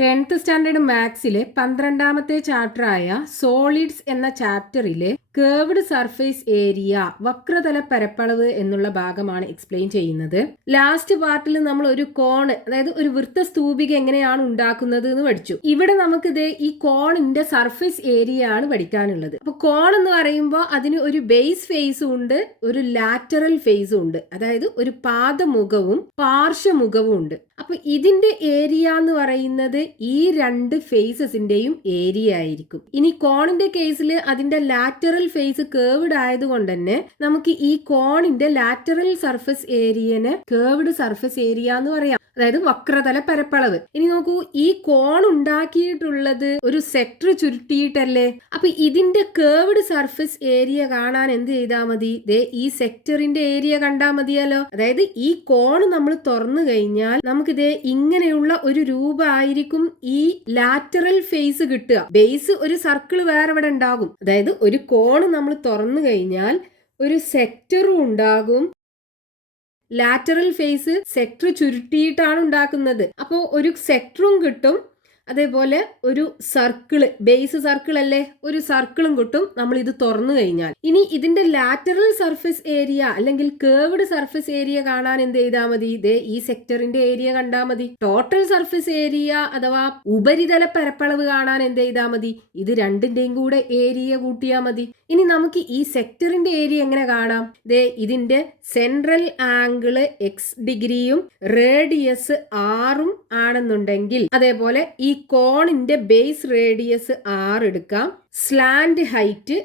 10th standard മാത്സിലെ 12ാമത്തെ ചാപ്റ്ററായ solids എന്ന ചാപ്റ്ററിലെ curved surface area വക്രതല പരപ്പളവ് എന്നുള്ള ഭാഗമാണ് എക്സ്പ്ലെയിൻ ചെയ്യുന്നത്. ലാസ്റ്റ് പാർട്ടിൽ നമ്മൾ ഒരു കോൺ, അതായത് ഒരു വൃത്ത സ്തൂപിക എങ്ങനെയാണ് ഉണ്ടാക്കുന്നത് എന്ന് പഠിച്ചു. ഇവിടെ നമുക്കിത് ഈ കോണിന്റെ സർഫേസ് ഏരിയ ആണ് പഠിക്കാനുള്ളത്. അപ്പൊ കോൺ എന്ന് പറയുമ്പോൾ അതിന് ഒരു ബേസ് ഫേസും ഉണ്ട്, ഒരു ലാറ്ററൽ ഫേസും ഉണ്ട്, അതായത് ഒരു പാദമുഖവും പാർശ്വമുഖവും ഉണ്ട്. അപ്പൊ ഇതിന്റെ ഏരിയ എന്ന് പറയുന്നത് ഈ രണ്ട് ഫേസസിന്റെയും ഏരിയ ആയിരിക്കും. ഇനി കോണിന്റെ കേസിൽ അതിന്റെ ലാറ്ററൽ ഫേസ് കേർവ്ഡ് ആയതുകൊണ്ട് തന്നെ നമുക്ക് ഈ കോണിന്റെ ലാറ്ററൽ സർഫസ് ഏരിയനെ കേർവ്ഡ് സർഫസ് ഏരിയ എന്ന് പറയാം, അതായത് വക്രതല പരപ്പളവ്. ഇനി നോക്കൂ, ഈ കോൺ ഉണ്ടാക്കിയിട്ടുള്ളത് ഒരു സെക്ടർ ചുരുട്ടിയിട്ടല്ലേ. അപ്പൊ ഇതിന്റെ കേർവ്ഡ് സർഫസ് ഏരിയ കാണാൻ എന്ത് ചെയ്താൽ മതി? ഈ സെക്ടറിന്റെ ഏരിയ കണ്ടാൽ മതിയല്ലോ. അതായത് ഈ കോൺ നമ്മൾ തുറന്നു കഴിഞ്ഞാൽ നമുക്കിത് ഇങ്ങനെയുള്ള ഒരു രൂപമായിരിക്കും ഈ ലാറ്ററൽ ഫേസ് കിട്ടുക. ബേസ് ഒരു സർക്കിൾ വേറെ ഇവിടെ ഉണ്ടാകും. അതായത് ഒരു കോൺ നമ്മൾ തുറന്നു കഴിഞ്ഞാൽ ഒരു സെക്ടറും ഉണ്ടാകും, ലാറ്ററൽ ഫേസ് സെക്ടർ ചുരുട്ടിയിട്ടാണ് ഉണ്ടാക്കുന്നത്. അപ്പോൾ ഒരു സെക്ടറും കിട്ടും, അതേപോലെ ഒരു സർക്കിള്, ബേസ് സർക്കിൾ അല്ലേ, ഒരു സർക്കിളും കിട്ടും നമ്മൾ ഇത് തുറന്നു കഴിഞ്ഞാൽ. ഇനി ഇതിന്റെ ലാറ്ററൽ സർഫേസ് ഏരിയ അല്ലെങ്കിൽ കേർവ്ഡ് സർഫേസ് ഏരിയ കാണാൻ എന്ത് ചെയ്താൽ മതി? ഈ സെക്ടറിന്റെ ഏരിയ കണ്ടാൽ മതി. ടോട്ടൽ സർഫേസ് ഏരിയ അഥവാ ഉപരിതല പരപ്പളവ് കാണാൻ എന്ത് ചെയ്താൽ മതി? ഇത് രണ്ടിന്റെയും കൂടെ ഏരിയ കൂട്ടിയാൽ മതി. ഇനി നമുക്ക് ഈ സെക്ടറിന്റെ ഏരിയ എങ്ങനെ കാണാം? ഇതിന്റെ സെൻട്രൽ ആംഗിള് x ഡിഗ്രിയും റേഡിയസ് ആറും ആണെന്നുണ്ടെങ്കിൽ, അതേപോലെ ഈ കോണിന്റെ ബേസ് റേഡിയസ് 6 എടുക്കാം, സ്ലാന്റ് ഹൈറ്റ്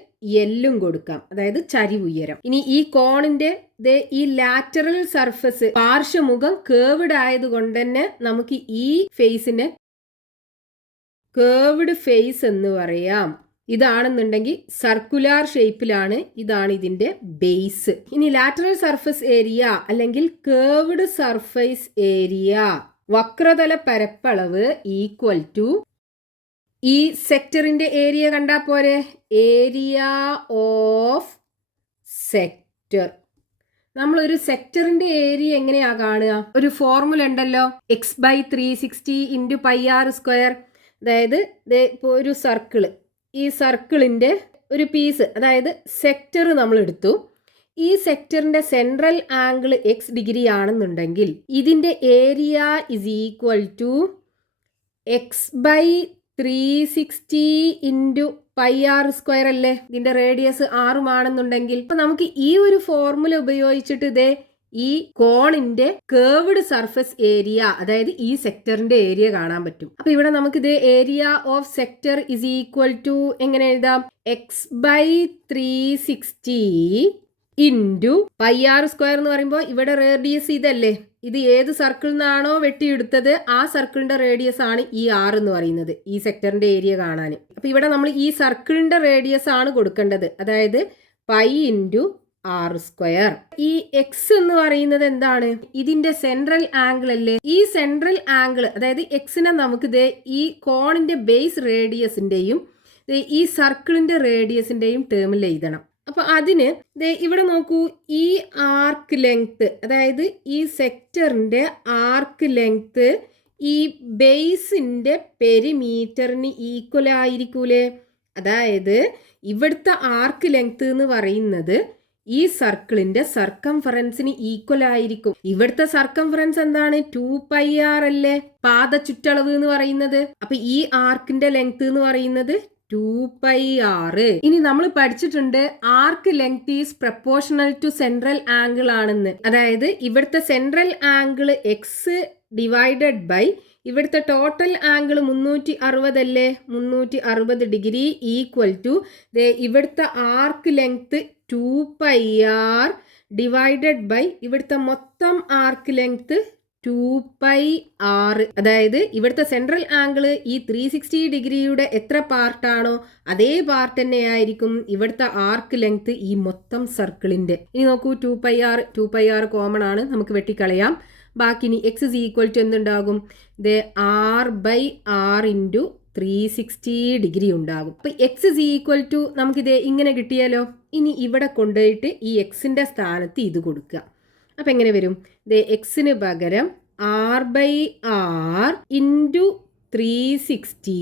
എല്ലും കൊടുക്കാം, അതായത് ചരിവ് ഉയരം. ഇനി ഈ കോണിന്റെ ഈ ലാറ്ററൽ സർഫസ് പാർശ്വമുഖം കേർവ്ഡ് ആയതുകൊണ്ട് തന്നെ നമുക്ക് ഈ ഫേസിനെ കേർവ്ഡ് ഫേസ് എന്ന് പറയാം. ഇതാണെന്നുണ്ടെങ്കിൽ സർക്കുലാർ ഷേപ്പിലാണ്, ഇതാണ് ഇതിന്റെ ബേസ്. ഇനി ലാറ്ററൽ സർഫസ് ഏരിയ അല്ലെങ്കിൽ കേർവ്ഡ് സർഫേസ് ഏരിയ വക്രതല പരപ്പളവ് ഈക്വൽ ടു ഈ സെക്ടറിന്റെ ഏരിയ കണ്ടാ പോരെ, ഏരിയ ഓഫ് സെക്ടർ. നമ്മൾ ഒരു സെക്ടറിന്റെ ഏരിയ എങ്ങനെയാ കാണുക? ഒരു ഫോർമുല ഉണ്ടല്ലോ, x/360 × πr². അതായത് ഇപ്പോൾ ഒരു സർക്കിള്, ഈ സർക്കിളിന്റെ ഒരു പീസ്, അതായത് സെക്ടർ നമ്മൾ എടുത്തു. ഈ സെക്ടറിന്റെ സെൻട്രൽ ആംഗിൾ x ഡിഗ്രി ആണെന്നുണ്ടെങ്കിൽ ഇതിന്റെ area is equal to x/360 × πr² അല്ലേ. ഇതിന്റെ റേഡിയസ് 6 ആണെന്നുണ്ടെങ്കിൽ അപ്പൊ നമുക്ക് ഈ ഒരു ഫോർമുല ഉപയോഗിച്ചിട്ട് ഈ കോണിന്റെ കേർവ്ഡ് സർഫസ് ഏരിയ, അതായത് ഈ സെക്ടറിന്റെ ഏരിയ കാണാൻ പറ്റും. അപ്പൊ ഇവിടെ നമുക്ക് area of sector is equal to എങ്ങനെ എഴുതാം? x/360 × πr² എന്ന് പറയുമ്പോൾ ഇവിടെ റേഡിയസ് ഇതല്ലേ, ഇത് ഏത് സർക്കിളിൽ നിന്നാണോ വെട്ടിയെടുത്തത് ആ സർക്കിളിന്റെ റേഡിയസ് ആണ് ഈ 6 എന്ന് പറയുന്നത്, ഈ സെക്ടറിന്റെ ഏരിയ കാണാൻ. അപ്പൊ ഇവിടെ നമ്മൾ ഈ സർക്കിളിന്റെ റേഡിയസ് ആണ് കൊടുക്കേണ്ടത്, അതായത് π × r². ഈ x എന്ന് പറയുന്നത് എന്താണ്? ഇതിന്റെ സെൻട്രൽ ആംഗിൾ അല്ലേ. ഈ സെൻട്രൽ ആംഗിൾ, അതായത് എക്സിനെ നമുക്ക് ഈ കോണിന്റെ ബേസ് റേഡിയസിന്റെയും ഈ സർക്കിളിന്റെ റേഡിയസിന്റെയും ടേമിൽ എഴുതണം. അപ്പൊ അതിന് ഇവിടെ നോക്കൂ, ഈ ആർക്ക് ലെങ്ത്, അതായത് ഈ സെക്ടറിന്റെ ആർക്ക് ലെങ്ത് ഈ ബേസിന്റെ പെരിമീറ്ററിന് ഈക്വൽ ആയിരിക്കൂലേ. അതായത് ഇവിടുത്തെ ആർക്ക് ലെങ്ത് എന്ന് പറയുന്നത് ഈ സർക്കിളിന്റെ സർക്കംഫറൻസിന് ഈക്വൽ ആയിരിക്കും. ഇവിടുത്തെ സർക്കംഫറൻസ് എന്താണ്? 2πr അല്ലേ, പാദ ചുറ്റളവ് എന്ന് പറയുന്നത്. അപ്പൊ ഈ ആർക്കിന്റെ ലെങ്ത് എന്ന് പറയുന്നത് 2πr. ഇനി നമ്മൾ പഠിച്ചിട്ടുണ്ട് arc length is proportional to central angle ആണെന്ന്. അതായത് ഇവിടുത്തെ central angle x divided by ഇവിടുത്തെ ടോട്ടൽ ആംഗിൾ 360 അല്ലേ, 360 ഡിഗ്രി ഈക്വൽ ടു ഇവിടുത്തെ arc length 2πr divided by ഇവിടുത്തെ മൊത്തം ആർക്ക് ലെങ്ത് 2πr. അതായത് ഇവിടുത്തെ സെൻട്രൽ ആംഗിൾ ഈ 360 ഡിഗ്രിയുടെ എത്ര പാർട്ടാണോ അതേ പാർട്ട് തന്നെ ആയിരിക്കും ഇവിടുത്തെ ആർക്ക് ലെങ്ത് ഈ മൊത്തം സർക്കിളിന്റെ. ഇനി നോക്കൂ, 2πr കോമൺ ആണ്, നമുക്ക് വെട്ടിക്കളയാം. ബാക്കി ഇനി x is equal to എന്തുണ്ടാകും? r/r × 360 degree ഉണ്ടാകും. അപ്പൊ x is equal to നമുക്കിത് ഇങ്ങനെ കിട്ടിയാലോ. ഇനി ഇവിടെ കൊണ്ടുപോയിട്ട് ഈ എക്സിന്റെ സ്ഥാനത്ത് ഇത് കൊടുക്കുക. അപ്പൊ എങ്ങനെ വരും? എക്സിന് പകരം r/r × 360.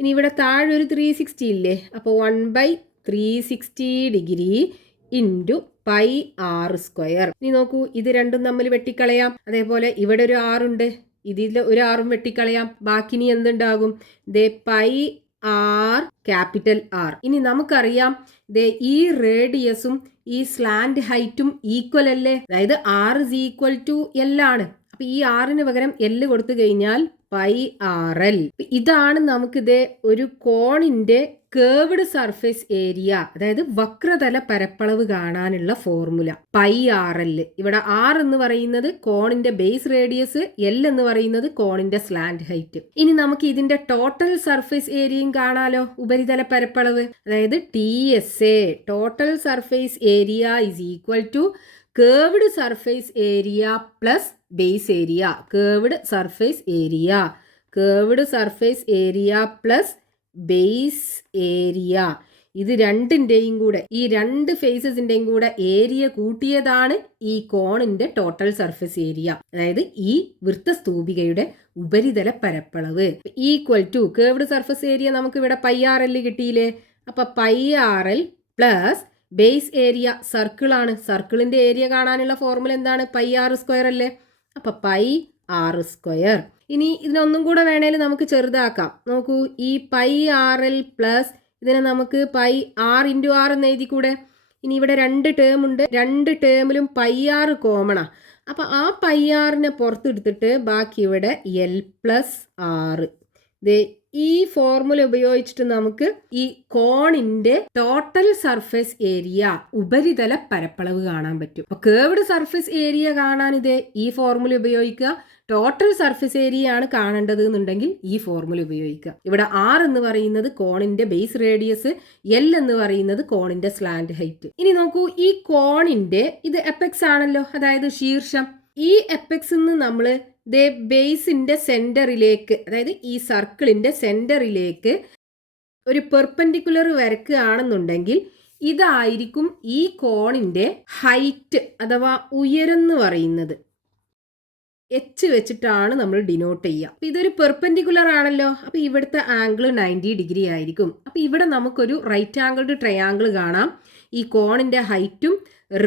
ഇനി ഇവിടെ താഴെ ഒരു 360 ഇല്ലേ, അപ്പോൾ 1/360 degree into pi r square. ഇനി നോക്കൂ, ഇത് രണ്ടും തമ്മിൽ വെട്ടിക്കളയാം. അതേപോലെ ഇവിടെ ഒരു ആറുണ്ട്, ഇതിൽ ഒരു ആറും വെട്ടിക്കളയാം. ബാക്കി ഇനി എന്തുണ്ടാകും? Pi r capital R. ഇനി നമുക്കറിയാം ഈ റേഡിയസും ഈ സ്ലാൻഡ് ഹൈറ്റും ഈക്വൽ അല്ലേ, അതായത് r is equal to l ആണ്. അപ്പൊ ഈ ആറിന് പകരം എൽ കൊടുത്തു കഴിഞ്ഞാൽ പൈ ആർ എൽ. ഇതാണ് നമുക്കിത് ഒരു കോണിന്റെ കേർവ്ഡ് സർഫേസ് ഏരിയ, അതായത് വക്രതല പരപ്പളവ് കാണാനുള്ള ഫോർമുല പൈ ആർ എൽ. ഇവിടെ ആർ എന്ന് പറയുന്നത് കോണിന്റെ ബേസ് റേഡിയസ്, എൽ എന്ന് പറയുന്നത് കോണിന്റെ സ്ലാൻഡ് ഹൈറ്റ്. ഇനി നമുക്ക് ഇതിന്റെ ടോട്ടൽ സർഫേസ് ഏരിയയും കാണാലോ, ഉപരിതല പരപ്പളവ്. അതായത് TSA total surface area is equal to curved surface area plus base area. Curved surface area, curved surface area plus base area. ഇത് രണ്ടിൻ്റെയും കൂടെ, ഈ രണ്ട് ഫേസസിൻ്റെയും കൂടെ ഏരിയ കൂട്ടിയതാണ് ഈ കോണിന്റെ ടോട്ടൽ സർഫേസ് ഏരിയ, അതായത് ഈ വൃത്തസ്തൂപികയുടെ ഉപരിതല പരപ്പളവ്. Equal to curved surface area നമുക്ക് ഇവിടെ പൈ ആർ എൽ കിട്ടിയില്ലേ, അപ്പൊ pi r l plus base area, circle ആണ്, സർക്കിളിന്റെ ഏരിയ കാണാനുള്ള ഫോർമുല എന്താണ്? പൈ ആർ സ്ക്വയർ അല്ലേ, അപ്പൊ പൈ ആർ സ്ക്വയർ. ഇനി ഇതിനൊന്നും കൂടെ വേണേൽ നമുക്ക് ചെറുതാക്കാം. നോക്കൂ, ഈ പൈ ആർ എൽ പ്ലസ് ഇതിനെ നമുക്ക് പൈ ആർ ഇൻറ്റു ആർ എന്ന് എഴുതി കൂടെ. ഇനി ഇവിടെ രണ്ട് ടേം ഉണ്ട്, രണ്ട് ടേമിലും പൈ ആർ കോമണാ. അപ്പൊ ആ പൈ ആറിനെ പുറത്തെടുത്തിട്ട് ബാക്കി ഇവിടെ എൽ പ്ലസ് ആറ്. ഈ ഫോർമുല ഉപയോഗിച്ചിട്ട് നമുക്ക് ഈ കോണിന്റെ ടോട്ടൽ സർഫേസ് ഏരിയ, ഉപരിതല പരപ്പളവ് കാണാൻ പറ്റും. അപ്പൊ കേർവ്ഡ് സർഫേസ് ഏരിയ കാണാൻ ഈ ഫോർമുല ഉപയോഗിക്കുക. ടോട്ടൽ സർഫേസ് ഏരിയ ആണ് കാണേണ്ടത് എന്നുണ്ടെങ്കിൽ ഈ ഫോർമുല ഉപയോഗിക്കുക. ഇവിടെ ആർ എന്ന് പറയുന്നത് കോണിന്റെ ബേസ് റേഡിയസ്, എൽ എന്ന് പറയുന്നത് കോണിന്റെ സ്ലാൻഡ് ഹൈറ്റ്. ഇനി നോക്കൂ, ഈ കോണിന്റെ ഇത് എപ്പെക്സ് ആണല്ലോ, അതായത് ശീർഷം. ഈ എപ്പെക്സ് നമ്മൾ ബേസിന്റെ സെന്ററിലേക്ക്, അതായത് ഈ സർക്കിളിന്റെ സെന്ററിലേക്ക് ഒരു പെർപെൻഡിക്കുലർ വരക്കുകയാണെന്നുണ്ടെങ്കിൽ ഇതായിരിക്കും ഈ കോണിന്റെ ഹൈറ്റ് അഥവാ ഉയരം എന്ന് പറയുന്നത്. എച്ച് വെച്ചിട്ടാണ് നമ്മൾ ഡിനോട്ട് ചെയ്യുക. അപ്പൊ ഇതൊരു പെർപെൻഡിക്കുലർ ആണല്ലോ, അപ്പൊ ഇവിടുത്തെ ആംഗിൾ 90 ഡിഗ്രി ആയിരിക്കും. അപ്പൊ ഇവിടെ നമുക്കൊരു റൈറ്റ് ആംഗിൾഡ് ട്രയാംഗിൾ കാണാം. ഈ കോണിന്റെ ഹൈറ്റും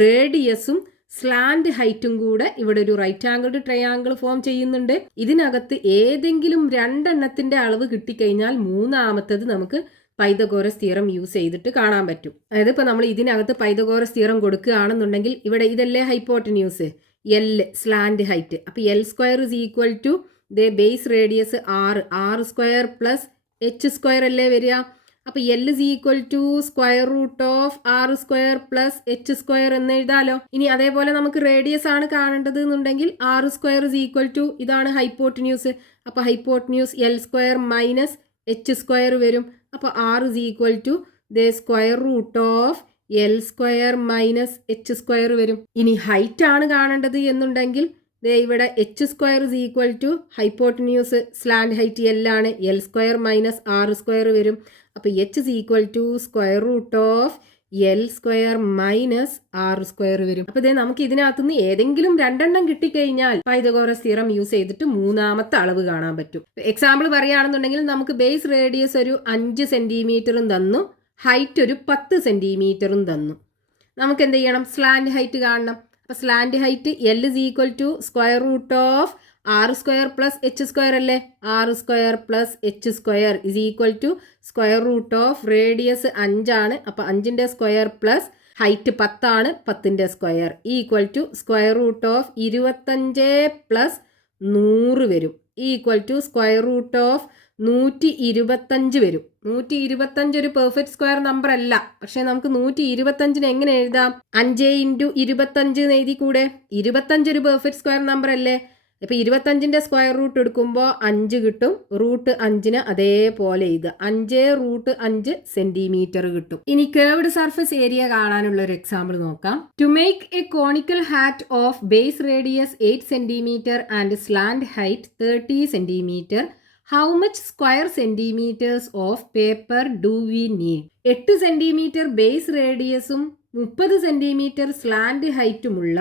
റേഡിയസും സ്ലാൻഡ് ഹൈറ്റും കൂടെ ഇവിടെ ഒരു റൈറ്റ് ആംഗിൾഡ് ട്രയാംഗിൾ ഫോം ചെയ്യുന്നുണ്ട്. ഇതിനകത്ത് ഏതെങ്കിലും രണ്ടെണ്ണത്തിന്റെ അളവ് കിട്ടിക്കഴിഞ്ഞാൽ മൂന്നാമത്തത് നമുക്ക് പൈതഗോറസ് തിയറം യൂസ് ചെയ്തിട്ട് കാണാൻ പറ്റും. അതായത് ഇപ്പൊ നമ്മൾ ഇതിനകത്ത് പൈതഗോറസ് തിയറം കൊടുക്കുകയാണെന്നുണ്ടെങ്കിൽ ഇവിടെ ഇതല്ലേ ഹൈപ്പോട്ടന്യൂസ്, എൽ സ്ലാൻഡ് ഹൈറ്റ്. അപ്പൊ l square is equal to base radius r square plus h square അല്ലേ വരിക. അപ്പൊ l is equal to square root of r square plus h square എന്ന് എഴുതാലോ. ഇനി അതേപോലെ നമുക്ക് റേഡിയസ് ആണ് കാണേണ്ടത് എന്നുണ്ടെങ്കിൽ r square is equal to ഇതാണ് ഹൈപ്പോട്ടന്യൂസ്. അപ്പൊ hypotenuse l square minus h square വരും. അപ്പൊ r is equal to square root of l square minus h square വരും. ഇനി ഹൈറ്റ് ആണ് കാണേണ്ടത് എന്നുണ്ടെങ്കിൽ ഇവിടെ h square is equal to hypotenuse slant height l ആണ്, l square minus r square വരും. അപ്പോൾ h is equal to square root of l square minus r square വരും. അപ്പോൾ നമുക്ക് ഇതിനകത്തുനിന്ന് ഏതെങ്കിലും രണ്ടെണ്ണം കിട്ടിക്കഴിഞ്ഞാൽ പൈതഗോറസ് തിയറം യൂസ് ചെയ്തിട്ട് മൂന്നാമത്തെ അളവ് കാണാൻ പറ്റും. എക്സാമ്പിൾ പറയുകയാണെന്നുണ്ടെങ്കിൽ നമുക്ക് ബേസ് റേഡിയസ് ഒരു 5 സെന്റിമീറ്ററും തന്നു, ഹൈറ്റ് ഒരു 10 സെന്റിമീറ്ററും തന്നു. നമുക്ക് എന്ത് ചെയ്യണം? സ്ലാൻഡ് ഹൈറ്റ് കാണണം. അപ്പോൾ slant height l is equal to square root of r square plus h square അല്ലേ, r square plus h square is equal to square root of radius 5 ആണ്. അപ്പോൾ 5ന്റെ സ്ക്വയർ പ്ലസ് ഹൈറ്റ് 10 ആണ്, 10ന്റെ square equal to square root of 25 plus 100 വരും, equal to square root of 125 വരും. 125 ഒരു perfect square number അല്ല, പക്ഷെ നമുക്ക് 125 എങ്ങനെ എഴുതാം? 5 ഇൻറ്റു 25 എന്ന് എഴുതി കൂടെ. 25 ഒരു പെർഫെക്റ്റ് സ്ക്വയർ നമ്പർ അല്ലേ. ഇപ്പൊ 25ന്റെ സ്ക്വയർ റൂട്ട് എടുക്കുമ്പോൾ 5 കിട്ടും, റൂട്ട് 5ന് അതേപോലെ എഴുതുക, 5 റൂട്ട് 5 സെന്റിമീറ്റർ കിട്ടും. ഇനി കേർവ്ഡ് സർഫേസ് ഏരിയ കാണാനുള്ള ഒരു എക്സാമ്പിൾ നോക്കാം. To make a conical hat of base radius 8 centimetre and slant height 30 centimetre, how much square centimetres of paper do we need? 8 centimetre base റേഡിയസും 30 centimetre slant ഹൈറ്റുമുള്ള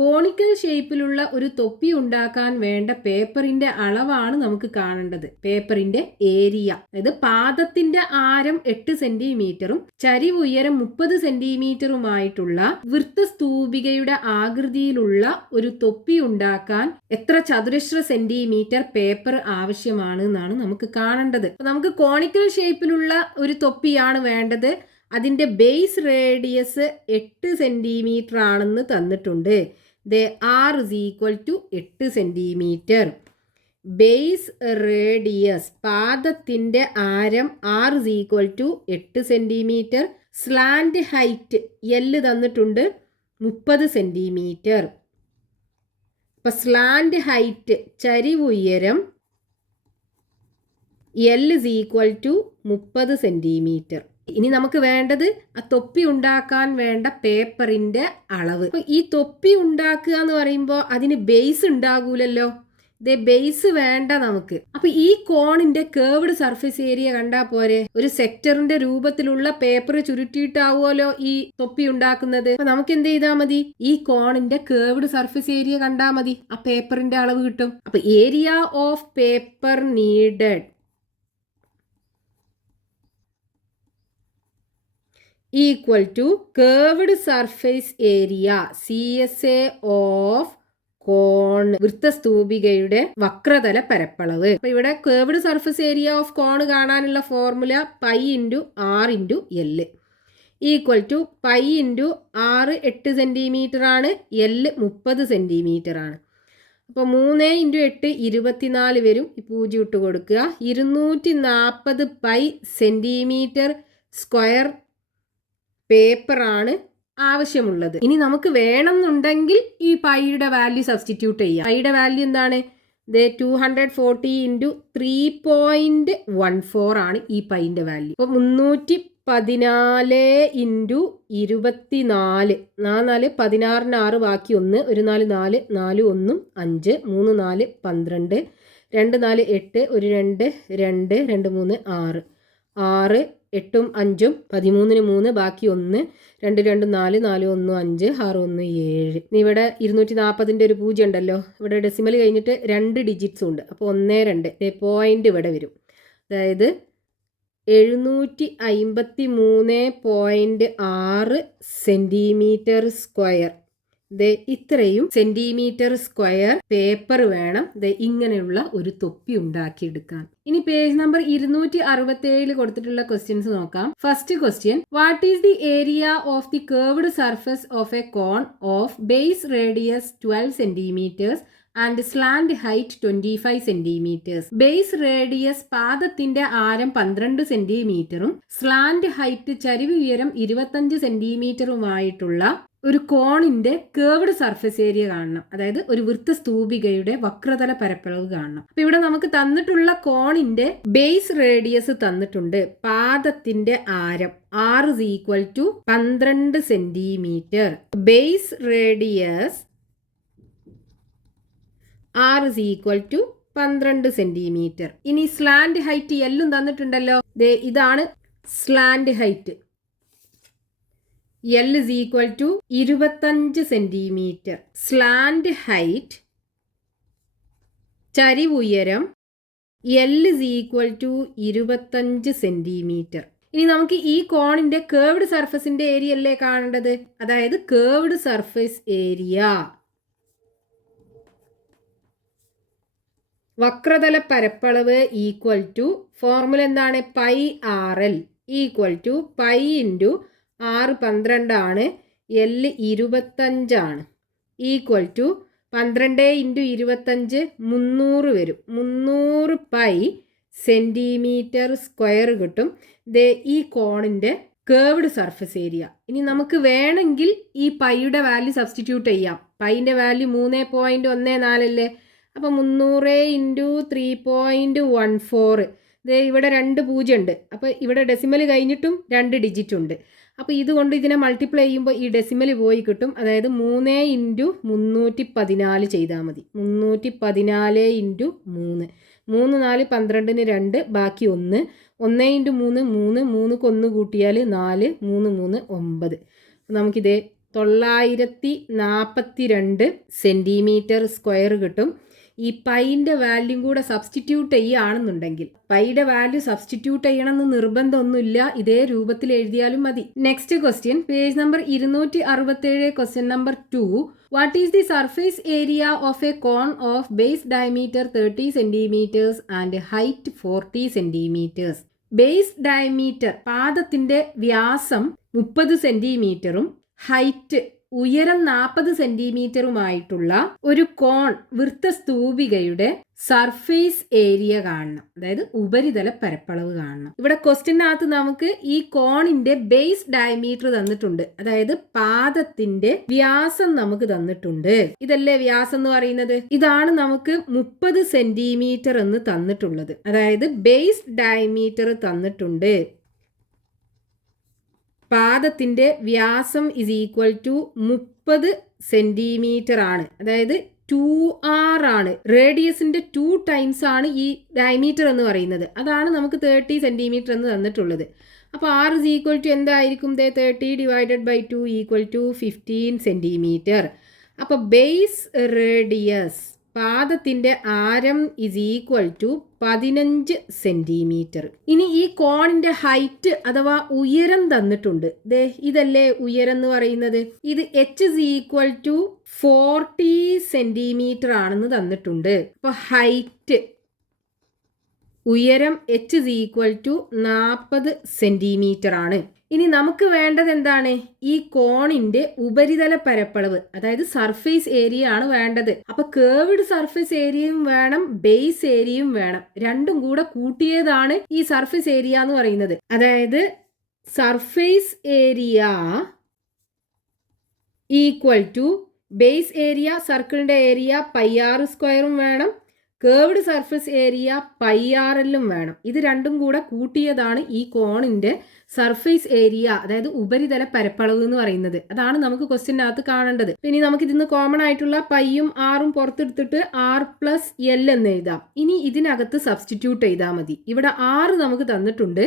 conical ഷേപ്പിലുള്ള ഒരു തൊപ്പി ഉണ്ടാക്കാൻ വേണ്ട പേപ്പറിന്റെ അളവാണ് നമുക്ക് കാണേണ്ടത്. പേപ്പറിന്റെ ഏരിയ, അതായത് പാദത്തിന്റെ ആരം 8 സെന്റിമീറ്ററും ചരിവ് ഉയരം 30 സെന്റിമീറ്ററുമായിട്ടുള്ള വൃത്തസ്തൂപികയുടെ ആകൃതിയിലുള്ള ഒരു തൊപ്പി ഉണ്ടാക്കാൻ എത്ര ചതുരശ്ര സെന്റിമീറ്റർ പേപ്പർ ആവശ്യമാണ് എന്നാണ് നമുക്ക് കാണേണ്ടത്. നമുക്ക് കോണിക്കൽ ഷേപ്പിലുള്ള ഒരു തൊപ്പിയാണ് വേണ്ടത്. അതിന്റെ ബേസ് റേഡിയസ് 8 സെന്റിമീറ്റർ ആണെന്ന് തന്നിട്ടുണ്ട്. R is equal to 8 centimetre. Base radius, പാദത്തിന്റെ ആരം R is equal to 8 centimetre. Slant height L തന്നിട്ടുണ്ട് 30 സെന്റിമീറ്റർ. അപ്പൊ സ്ലാൻഡ് ഹൈറ്റ്, ചരിവ് ഉയരം L is equal to 30 centimetre. ഇനി നമുക്ക് വേണ്ടത് ആ തൊപ്പി ഉണ്ടാക്കാൻ വേണ്ട പേപ്പറിന്റെ അളവ്. അപ്പൊ ഈ തൊപ്പി ഉണ്ടാക്കുക എന്ന് പറയുമ്പോൾ അതിന് ബേസ് ഉണ്ടാകൂലല്ലോ, ബേസ് വേണ്ട നമുക്ക്. അപ്പൊ ഈ കോണിന്റെ കേർവ്ഡ് സർഫേസ് ഏരിയ കണ്ടാ പോരെ? ഒരു സെക്ടറിന്റെ രൂപത്തിലുള്ള പേപ്പർ ചുരുട്ടിയിട്ടാവുമല്ലോ ഈ തൊപ്പി ഉണ്ടാക്കുന്നത്. അപ്പൊ നമുക്ക് എന്ത് ചെയ്താൽ മതി? ഈ കോണിന്റെ കേർവ്ഡ് സർഫേസ് ഏരിയ കണ്ടാ മതി, ആ പേപ്പറിന്റെ അളവ് കിട്ടും. അപ്പൊ area of paper needed equal to curved surface area CSA of cone, വൃത്തസ്തൂപികയുടെ വക്രതല പരപ്പളവ്. അപ്പൊ ഇവിടെ curved surface area of cone കാണാനുള്ള formula pi into r into l equal to pi into ആറ് 8 സെന്റിമീറ്റർ ആണ്, എൽ 30 സെന്റിമീറ്റർ ആണ്. അപ്പോൾ 3 ഇൻറ്റു 8 24 വരും. ഈ 0 ഇട്ട് കൊടുക്കുക. 240 പൈ സെന്റിമീറ്റർ സ്ക്വയർ പേപ്പറാണ് ആവശ്യമുള്ളത്. ഇനി നമുക്ക് വേണമെന്നുണ്ടെങ്കിൽ ഈ പൈയുടെ വാല്യൂ സബ്സ്റ്റിറ്റ്യൂട്ട് ചെയ്യാം. പൈയുടെ വാല്യൂ എന്താണ്? 240 ഇൻറ്റു 3.14 ആണ് ഈ പൈൻ്റെ വാല്യൂ. അപ്പോൾ 314 ഇൻറ്റു 24, 4 16 6 ബാക്കി 1, 1 4 4 4 1 5 3 4 12 2 4 8 1 2 2 2 3 6 6 8 5 13 3 ബാക്കി 1 2 2 4 4 1 5 6 1 7. ഇവിടെ 240ന്റെ ഒരു 0 ഉണ്ടല്ലോ, ഇവിടെ ഡെസിമൽ കഴിഞ്ഞിട്ട് 2 ഡിജിറ്റ്സും ഉണ്ട്. അപ്പോൾ 1 2 പോയിന്റ് ഇവിടെ വരും. അതായത് 753.6 സെന്റിമീറ്റർ സ്ക്വയർ. ഇത്രയും സെന്റിമീറ്റർ സ്ക്വയർ പേപ്പർ വേണം ഇങ്ങനെയുള്ള ഒരു തൊപ്പി ഉണ്ടാക്കിയെടുക്കാൻ. ഇനി പേജ് നമ്പർ 267 കൊടുത്തിട്ടുള്ള ക്വസ്റ്റ്യൻസ് നോക്കാം. First question, what is the area of the curved surface of a cone of base radius 12 centimetres and slant height 25 centimetres. Base radius പാദത്തിന്റെ ആരം 12 സെന്റിമീറ്ററും സ്ലാൻഡ് ഹൈറ്റ് ചരിവ് ഉയരം 25 സെന്റിമീറ്ററുമായിട്ടുള്ള ഒരു കോണിന്റെ കേർവ്ഡ് സർഫേസ് ഏരിയ കാണണം. അതായത് ഒരു വൃത്തസ്തൂപികയുടെ വക്രതല പരപ്പളവ് കാണണം. അപ്പൊ ഇവിടെ നമുക്ക് തന്നിട്ടുള്ള കോണിന്റെ ബേസ് റേഡിയസ് തന്നിട്ടുണ്ട്. പാദത്തിന്റെ ആരം R is equal to 12 centimetre. Base radius R is equal to 12 centimetre. ഇനി സ്ലാൻഡ് ഹൈറ്റ് എല്ലും തന്നിട്ടുണ്ടല്ലോ. ഇതാണ് slant height. L is equal to 25 centimetre. Slant height ചരിവ് ഉയരം L is equal to 25 centimetre. ഇനി നമുക്ക് ഈ കോണിന്റെ കേർവ്ഡ് സർഫസിന്റെ ഏരിയ അല്ലേ കാണേണ്ടത്? അതായത് കേർവ്ഡ് സർഫേസ് ഏരിയ, വക്രതല പരപ്പളവ് ഈക്വൽ ടു, ഫോർമുല എന്താണ്? Pi RL equal to pi into R 12 ആണ്, L 25 ആണ്, ഈക്വൽ ടു 12 ഇൻറ്റു 25 300 വരും. 300 പൈ സെന്റിമീറ്റർ സ്ക്വയർ കിട്ടും. ഈ കോണിന്റെ കേർവ്ഡ് സർഫേസ് ഏരിയ. ഇനി നമുക്ക് വേണമെങ്കിൽ ഈ പൈയുടെ വാല്യൂ സബ്സ്റ്റിറ്റ്യൂട്ട് ചെയ്യാം. പൈൻ്റെ വാല്യൂ 3.14 അല്ലേ? അപ്പം 300 ഇൻറ്റു 3.14. ഇവിടെ 2 0 ഉണ്ട്. അപ്പോൾ ഇവിടെ ഡെസിമൽ കഴിഞ്ഞിട്ടും 2 ഡിജിറ്റ് ഉണ്ട്. അപ്പോൾ ഇതുകൊണ്ട് ഇതിനെ മൾട്ടിപ്ലൈ ചെയ്യുമ്പോൾ ഈ ഡെസിമൽ പോയി കിട്ടും. അതായത് 3 ഇൻറ്റു 314 ചെയ്താൽ മതി. 314 ഇൻറ്റു 3, 3 4 12ന് 2 ബാക്കി 1, 1 ഇൻറ്റു 3 3, 3ക്ക് 1 കൂട്ടിയാൽ 4, 3 3 9. നമുക്കിത് 942 സെൻറ്റിമീറ്റർ സ്ക്വയർ കിട്ടും. ഈ പൈൻ്റെ വാല്യൂ കൂടെ സബ്സ്റ്റിറ്റ്യൂട്ട് ചെയ്യുകയാണെന്നുണ്ടെങ്കിൽ, പൈയുടെ വാല്യൂ സബ്സ്റ്റിറ്റ്യൂട്ട് ചെയ്യണമെന്ന് നിർബന്ധമൊന്നുമില്ല, ഇതേ രൂപത്തിൽ എഴുതിയാലും മതി. Next question, page number 267, question number 2. What is the surface area of a cone of base diameter 30 centimetres and height 40 centimetres? Base diameter പാദത്തിന്റെ വ്യാസം 30 സെൻറ്റിമീറ്ററും ഹൈറ്റ് ഉയരം 40 സെൻറ്റിമീറ്ററുമായിട്ടുള്ള ഒരു കോൺ വൃത്തസ്തൂപികയുടെ സർഫേസ് ഏരിയ കാണണം, അതായത് ഉപരിതല പരപ്പളവ് കാണണം. ഇവിടെ ക്വസ്റ്റ്യനകത്ത് നമുക്ക് ഈ കോണിന്റെ ബേസ് ഡയമീറ്റർ തന്നിട്ടുണ്ട്, അതായത് പാദത്തിന്റെ വ്യാസം നമുക്ക് തന്നിട്ടുണ്ട്. ഇതല്ലേ വ്യാസം എന്ന് പറയുന്നത്? ഇതാണ് നമുക്ക് 30 സെൻറ്റിമീറ്റർ എന്ന് തന്നിട്ടുള്ളത്, അതായത് ബേസ് ഡയമീറ്റർ തന്നിട്ടുണ്ട്. പാദത്തിന്റെ വ്യാസം ഇസ് ഈക്വൽ ടു 30 സെൻറ്റിമീറ്റർ ആണ്, അതായത് 2r ആണ്. റേഡിയസിന്റെ 2 ടൈംസ് ആണ് ഈ ഡയമീറ്റർ എന്ന് പറയുന്നത്. അതാണ് നമുക്ക് 30 സെൻറ്റിമീറ്റർ എന്ന് തന്നിട്ടുള്ളത്. അപ്പോൾ r ഇസ് ഈക്വൽ ടു എന്തായിരിക്കും? 30 divided by 2 equal to 15 centimetre. അപ്പോൾ ബേസ് റേഡിയസ്, പാദത്തിന്റെ ആരം ഇസ് ഈക്വൽ ടു 15 സെൻറ്റിമീറ്റർ. ഇനി ഈ കോണിന്റെ ഹൈറ്റ് അഥവാ ഉയരം തന്നിട്ടുണ്ട്. ഇതല്ലേ ഉയരം എന്ന് പറയുന്നത്? ഇത് h is equal to 40 centimetre ആണെന്ന് തന്നിട്ടുണ്ട്. അപ്പോൾ ഹൈറ്റ്, ഉയരം h is equal to 40 centimetre ആണ്. ഇനി നമുക്ക് വേണ്ടത് എന്താണ്? ഈ കോണിന്റെ ഉപരിതല പരപ്പളവ്, അതായത് സർഫേസ് ഏരിയ ആണ് വേണ്ടത്. അപ്പൊ കേർവ്ഡ് സർഫേസ് ഏരിയയും വേണം, ബേസ് ഏരിയയും വേണം. രണ്ടും കൂടെ കൂട്ടിയതാണ് ഈ സർഫേസ് ഏരിയ എന്ന് പറയുന്നത്. അതായത് surface area equal to base area, സർക്കിളിന്റെ ഏരിയ πr സ്ക്വയറും വേണം, കേർവ്ഡ് സർഫേസ് ഏരിയ πrലും വേണം. ഇത് രണ്ടും കൂടെ കൂട്ടിയതാണ് ഈ കോണിന്റെ സർഫേസ് ഏരിയ, അതായത് ഉപരിതല പരപ്പളവ് എന്ന് പറയുന്നത്. അതാണ് നമുക്ക് ക്വസ്റ്റ്യനകത്ത് കാണേണ്ടത്. ഇനി നമുക്ക് ഇതിന്ന് കോമൺ ആയിട്ടുള്ള പൈയും ആറും പുറത്തെടുത്തിട്ട് r+l എന്ന് എഴുതാം. ഇനി ഇതിനകത്ത് സബ്സ്റ്റിറ്റ്യൂട്ട് ചെയ്താൽ മതി. ഇവിടെ r നമുക്ക് തന്നിട്ടുണ്ട്,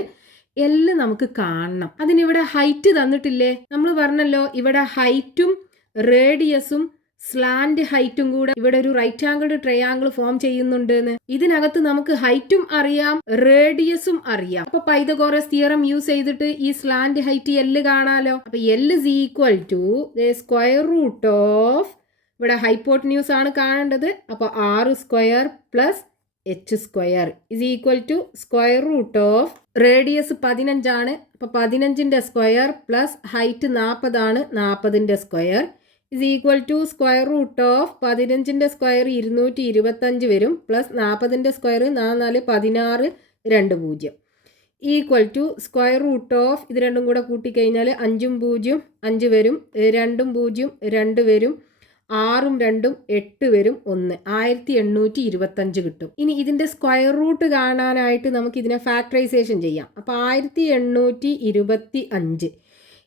l നമുക്ക് കാണണം. അതിനിവിടെ ഹൈറ്റ് തന്നിട്ടില്ലേ? നമ്മൾ പറഞ്ഞല്ലോ ഇവിടെ ഹൈറ്റും റേഡിയസും സ്ലാൻഡ് ഹൈറ്റും കൂടെ ഇവിടെ ഒരു റൈറ്റ് ആംഗിൾഡ് ട്രയാംഗിൾ ഫോം ചെയ്യുന്നുണ്ട് എന്ന്. ഇതിനകത്ത് നമുക്ക് ഹൈറ്റും അറിയാം, റേഡിയസും അറിയാം. അപ്പൊ പൈതഗോറസ് തിയറം യൂസ് ചെയ്തിട്ട് ഈ സ്ലാൻഡ് ഹൈറ്റ് L കാണാലോ. അപ്പൊ L is equal to square root of, ഇവിടെ ഹൈപ്പോട്ടന്യൂസ് ആണ് കാണേണ്ടത്, അപ്പൊ r square plus h square is equal to square root of, radius 15 ആണ്, അപ്പൊ 15ന്റെ സ്ക്വയർ പ്ലസ് ഹൈറ്റ് 40 ആണ്, 40ന്റെ square is equal to square root of 15ന്റെ സ്ക്വയർ 225 വരും, പ്ലസ് 40ന്റെ square 4 16 20 equal to square root of, ഇത് രണ്ടും കൂടെ കൂട്ടിക്കഴിഞ്ഞാൽ 5ഉം 0 5 വരും, 2ഉം 0 2 വരും, 6ഉം 2ഉം 8 വരും, 1 1825 കിട്ടും. ഇനി ഇതിന്റെ സ്ക്വയർ റൂട്ട് കാണാനായിട്ട് നമുക്ക് ഇതിനെ ഫാക്ടറൈസേഷൻ ചെയ്യാം. അപ്പോൾ 1825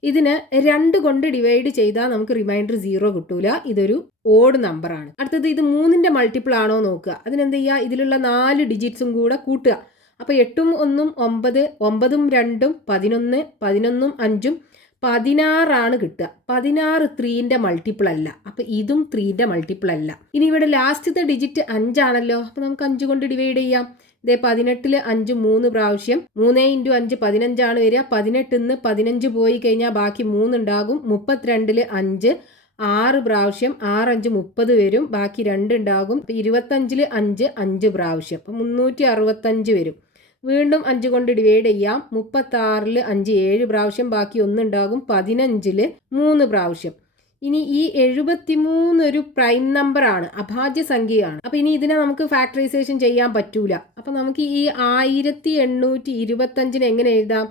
ഇതിന് 2 കൊണ്ട് ഡിവൈഡ് ചെയ്താൽ നമുക്ക് റിമൈൻഡർ 0 കിട്ടൂല, ഇതൊരു ഓഡ് നമ്പർ ആണ്. അടുത്തത് ഇത് 3ന്റെ മൾട്ടിപ്പിൾ ആണോ നോക്കുക. അതിനെന്ത് ചെയ്യുക? ഇതിലുള്ള 4 ഡിജിറ്റ്സും കൂടെ കൂട്ടുക. അപ്പോൾ 8ഉം 1ഉം 9, 9ഉം 2ഉം 11, 11ഉം 5ഉം 16 ആണ് കിട്ടുക. 16 3ന്റെ മൾട്ടിപ്പിൾ അല്ല, അപ്പൊ ഇതും 3ന്റെ മൾട്ടിപ്പിൾ അല്ല. ഇനി ഇവിടെ ലാസ്റ്റത്തെ ഡിജിറ്റ് 5 ആണല്ലോ, അപ്പൊ നമുക്ക് 5 കൊണ്ട് ഡിവൈഡ് ചെയ്യാം. 18 5 3 പ്രാവശ്യം, 3 × 5 15 ആണ് വരിക. 18ന്ന് 15 പോയി കഴിഞ്ഞാൽ ബാക്കി 3 ഉണ്ടാകും. 32 5 6 പ്രാവശ്യം, 6 5 30 വരും, ബാക്കി 2 ഉണ്ടാകും. 25 5 5 പ്രാവശ്യം, അപ്പം 365 വരും. വീണ്ടും 5 കൊണ്ട് ഡിവൈഡ് ചെയ്യാം. 36 5 7 പ്രാവശ്യം, ബാക്കി 1 ഉണ്ടാകും. 15 3 പ്രാവശ്യം. ഇനി ഈ 73 ഒരു പ്രൈം നമ്പർ ആണ്, അഭാജ്യ സംഖ്യയാണ്. അപ്പൊ ഇനി ഇതിനെ നമുക്ക് ഫാക്ടറൈസേഷൻ ചെയ്യാൻ പറ്റൂല. അപ്പൊ നമുക്ക് ഈ 1825 എങ്ങനെ എഴുതാം?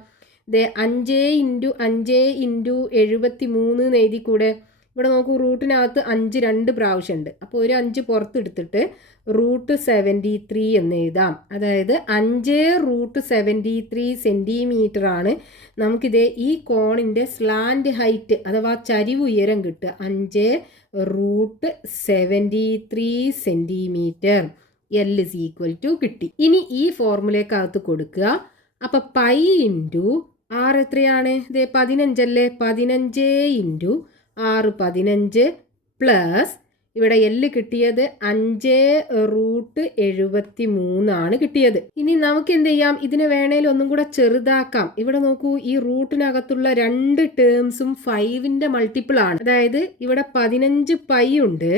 5 × 5 × 73 എന്ന് എഴുതി കൂടെ. ഇവിടെ നോക്കൂ, റൂട്ടിനകത്ത് 5 2 പ്രാവശ്യം ഉണ്ട്. അപ്പോൾ ഒരു 5 പുറത്തെടുത്തിട്ട് √73 എന്ന് എഴുതാം. അതായത് 5√73 സെൻറ്റിമീറ്റർ ആണ് നമുക്കിത് ഈ കോണിൻ്റെ സ്ലാൻഡ് ഹൈറ്റ് അഥവാ ചരിവ് ഉയരം കിട്ടുക. 5√73 centimetre. L is equal to കിട്ടി. ഇനി ഈ ഫോർമുലക്കകത്ത് കൊടുക്കുക. അപ്പം π × r എത്രയാണ്? 15 അല്ലേ? 15 × 6 പ്ലസ് ഇവിടെ എല്ല് കിട്ടിയത് 5√73 കിട്ടിയത്. ഇനി നമുക്ക് എന്ത് ചെയ്യാം, ഇതിനെ വേണേൽ ഒന്നും കൂടെ ചെറുതാക്കാം. ഇവിടെ നോക്കൂ, ഈ റൂട്ടിനകത്തുള്ള രണ്ട് ടേംസും 5ന്റെ മൾട്ടിപ്പിൾ ആണ്. അതായത് ഇവിടെ 15 പൈ ഉണ്ട്.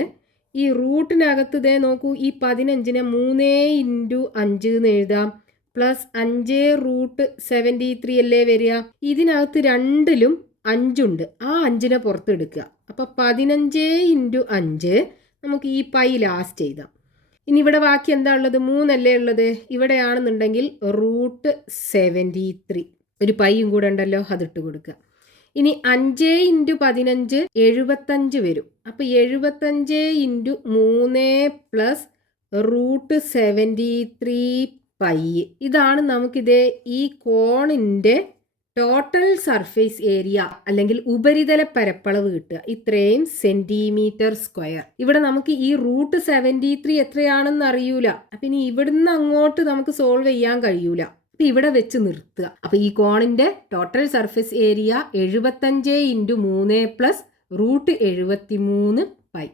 ഈ റൂട്ടിനകത്ത് ദേ നോക്കൂ, ഈ 15നെ 3 × 5 എന്ന് എഴുതാം. പ്ലസ് 5√73 അല്ലേ വരിക. ഇതിനകത്ത് രണ്ടിലും 5 ഉണ്ട്. ആ 5നെ പുറത്തെടുക്കുക. അപ്പോൾ 15 × 5 നമുക്ക് ഈ പൈ ലാസ്റ്റ് എഴുതാം. ഇനി ഇവിടെ ബാക്കി എന്താ ഉള്ളത്? 3 അല്ലേ ഉള്ളത്. ഇവിടെയാണെന്നുണ്ടെങ്കിൽ √73 ഒരു പൈയും കൂടെ ഉണ്ടല്ലോ, അതിട്ട് കൊടുക്കുക. ഇനി 5 × 15 75 വരും. അപ്പോൾ 75 × 3 പ്ലസ് √73 പൈ. ഇതാണ് നമുക്കിത് ഈ കോണിൻ്റെ ടോട്ടൽ സർഫേസ് ഏരിയ അല്ലെങ്കിൽ ഉപരിതല പരപ്പളവ് കിട്ടുക. ഇത്രയും സെന്റിമീറ്റർ സ്ക്വയർ. ഇവിടെ നമുക്ക് ഈ √73 എത്രയാണെന്ന് അറിയൂല. അപ്പൊ ഇനി ഇവിടുന്ന് അങ്ങോട്ട് നമുക്ക് സോൾവ് ചെയ്യാൻ കഴിയൂല. അപ്പൊ ഇവിടെ വെച്ച് നിർത്തുക. അപ്പൊ ഈ കോണിന്റെ total surface area 75 × 3 plus √73 pi.